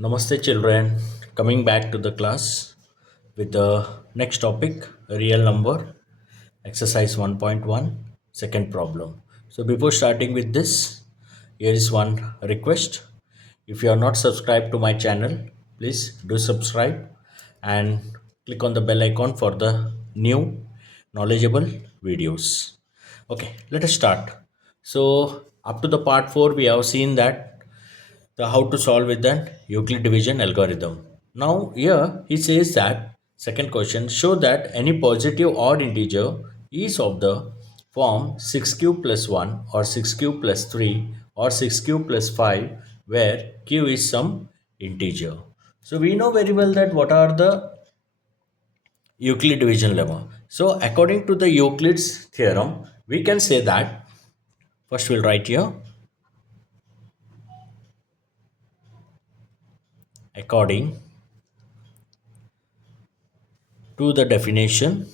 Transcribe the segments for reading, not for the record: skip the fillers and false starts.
Namaste, children. Coming back to the class with the next topic, real number, exercise 1.1, second problem. So, before starting with this, here is one request. If you are not subscribed to my channel, please do subscribe and click on the bell icon for the new knowledgeable videos. Okay, let us start. So, up to the part 4, we have seen that the how to solve with an Euclid division algorithm. Now here he says that second question, show that any positive odd integer is of the form 6 cube plus 1 or 6 cube plus 3 or 6 cube plus 5 where q is some integer. So we know very well that what are the Euclid division lemma. So according to the Euclid's theorem, we can say that first we'll write here according to the definition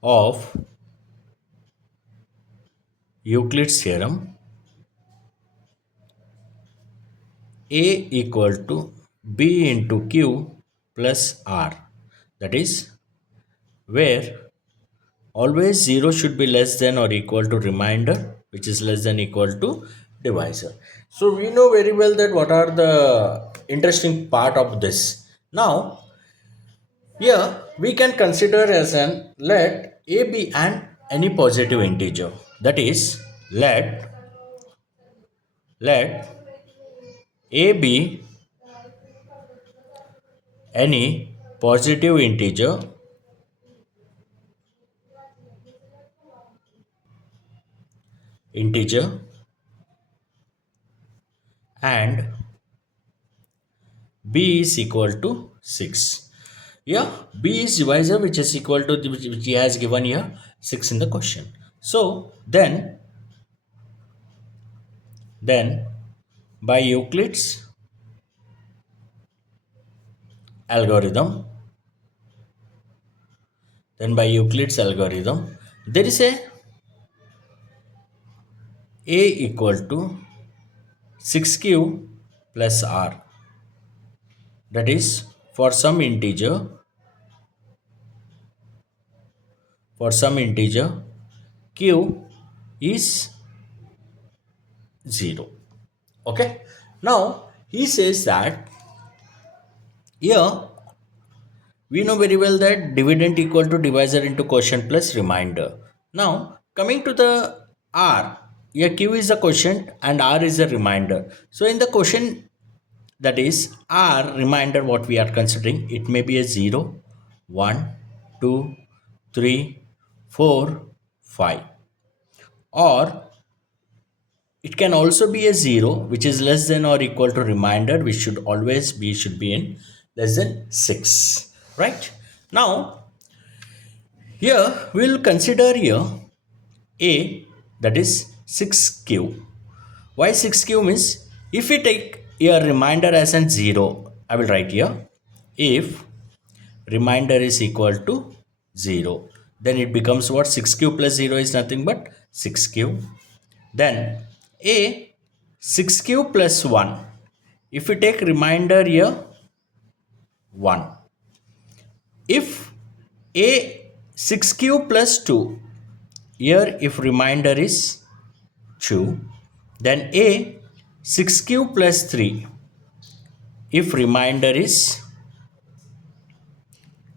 of Euclid's theorem, A equal to B into Q plus R. That is where always 0 should be less than or equal to remainder, which is less than equal to divisor. So we know very well that what are the interesting part of this. Now here we can consider as an let A be an any positive integer. That is let A be any positive integer and b is equal to 6. Yeah, b is divisor which is equal to which he has given here 6 in the question. So then by Euclid's algorithm, there is a equal to 6q plus r. That is for some integer q is 0. Okay, now he says that here we know very well that dividend equal to divisor into quotient plus remainder. Now coming to the r, here q is the quotient and r is the remainder. So in the quotient, that is r remainder, what we are considering, it may be a 0, 1, 2, 3, 4, 5, or it can also be a 0 which is less than or equal to remainder, which should be in less than 6, right? Now here we will consider here a, that is 6q. Why 6q means, if we take a remainder as an 0, I will write here if remainder is equal to 0, then it becomes what, 6q plus 0 is nothing but 6q. Then a 6q plus 1, if we take remainder here 1, if a 6q plus 2, here if remainder is 2, then a 6q plus 3, if remainder is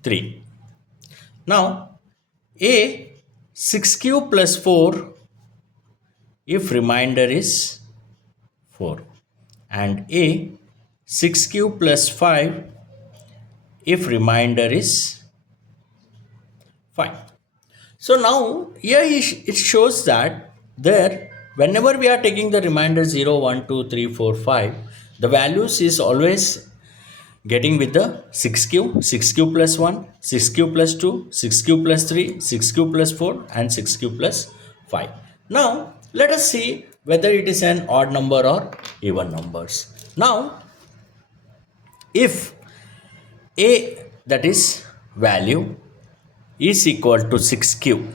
3. Now a 6q plus 4, if remainder is 4, and a 6q plus 5, if remainder is 5. So now here it shows that there, whenever we are taking the remainder 0, 1, 2, 3, 4, 5, the values is always getting with the 6q, 6q plus 1, 6q plus 2, 6q plus 3, 6q plus 4 and 6q plus 5. Now let us see whether it is an odd number or even numbers. Now if a, that is value, is equal to 6q,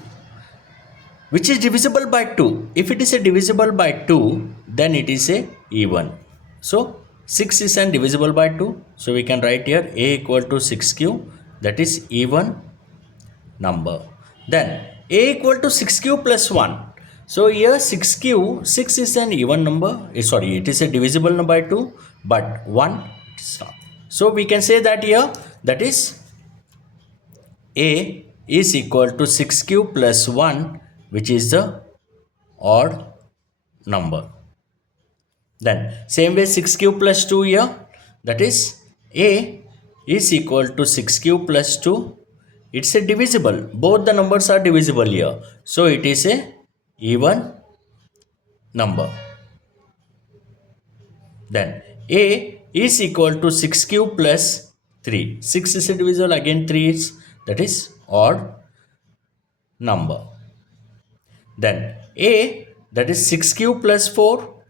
which is divisible by 2. If it is a divisible by 2, then it is a even. So 6 is an divisible by 2. So we can write here a equal to 6q, that is even number. Then a equal to 6q plus 1. So here 6q, 6 is an even number. Sorry, it is a divisible number by 2, but 1 is not. So we can say that here, that is a is equal to 6q plus 1, which is the odd number. Then same way 6q plus 2 here, that is a is equal to 6q plus 2. It's a divisible. Both the numbers are divisible here. So it is a even number. Then a is equal to 6q plus 3. 6 is a divisible, again 3 is, that is odd number. Then a, that is 6q plus 4,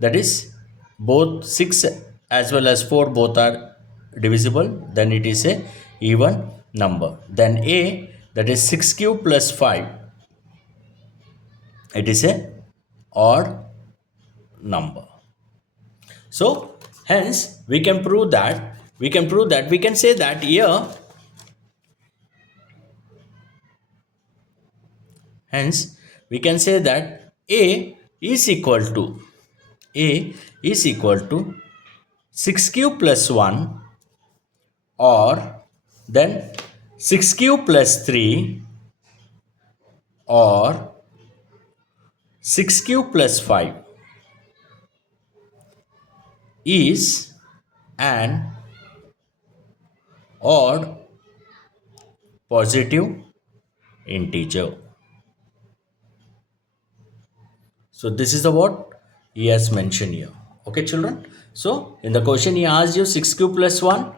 that is both 6 as well as 4 both are divisible, then it is a even number. Then a, that is 6q plus 5, it is a odd number. So hence we can prove that we can say that here, hence we can say that a is equal to 6q plus 1, or then 6q plus 3, or 6q plus 5 is an odd positive integer. So this is the what he has mentioned here. Okay, children. So in the question he asked you 6q plus 1,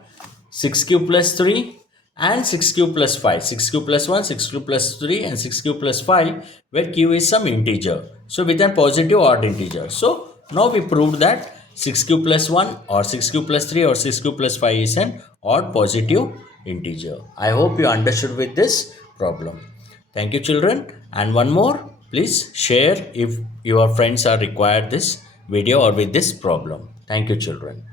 6q plus 3 and 6q plus 5. 6q plus 1, 6q plus 3 and 6q plus 5, where q is some integer. So with a positive odd integer. So now we proved that 6q plus 1 or 6q plus 3 or 6q plus 5 is an odd positive integer. I hope you understood with this problem. Thank you, children. And one more, please share if your friends are required this video or with this problem. Thank you, children.